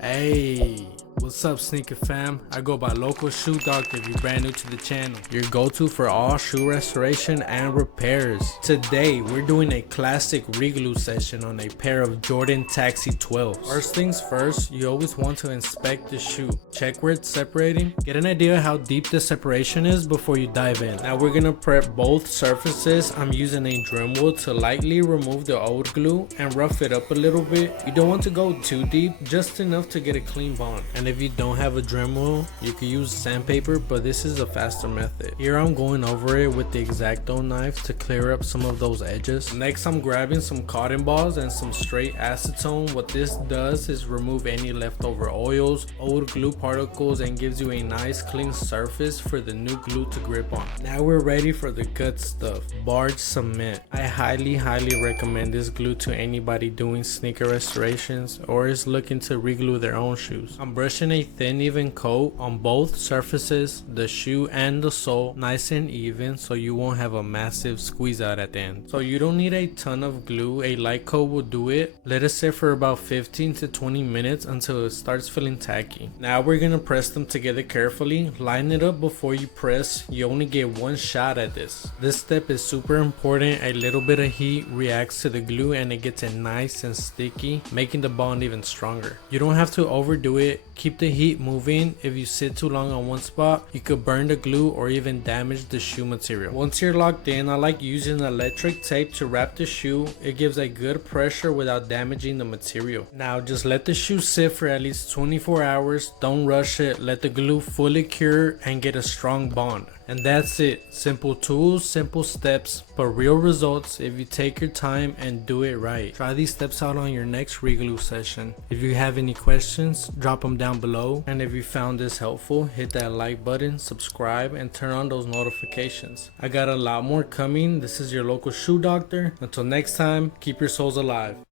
Hey, what's up sneaker fam? I go by Local Shoe Doctor if you're brand new to the channel. Your go-to for all shoe restoration and repairs. Today, we're doing a classic Reglue session on a pair of Jordan Taxi 12s. First things first, you always want to inspect the shoe. Check where it's separating. Get an idea how deep the separation is before you dive in. Now we're gonna prep both surfaces. I'm using a Dremel to lightly remove the old glue and rough it up a little bit. You don't want to go too deep, just enough to get a clean bond. And if you don't have a Dremel, you can use sandpaper, but this is a faster method. Here I'm going over it with the X-Acto knife to clear up some of those edges. Next I'm grabbing some cotton balls and some straight acetone. What this does is remove any leftover oils, old glue particles, and gives you a nice clean surface for the new glue to grip on. Now we're ready for the good stuff, barge cement. I highly recommend this glue to anybody doing sneaker restorations or is looking to reglue their own shoes. I'm brushing a thin even coat on both surfaces, the shoe and the sole, nice and even so you won't have a massive squeeze out at the end. So you don't need a ton of glue, a light coat will do it. Let it sit for about 15 to 20 minutes until it starts feeling tacky. Now we're gonna press them together carefully. Line it up before you press. You only get one shot at this. This step is super important. A little bit of heat reacts to the glue and it gets it nice and sticky, making the bond even stronger. You don't have to overdo it. Keep the heat moving. If you sit too long on one spot, you could burn the glue or even damage the shoe material. Once you're locked in, I like using electric tape to wrap the shoe. It gives a good pressure without damaging the material. Now just let the shoe sit for at least 24 hours. Don't rush it. Let the glue fully cure and get a strong bond. And that's it. Simple tools, simple steps, but real results if you take your time and do it right. Try these steps out on your next Reglue session. If you have any questions, drop them down below. And if you found this helpful, hit that like button, subscribe, and turn on those notifications. I got a lot more coming. This is your local shoe doctor. Until next time, keep your soles alive.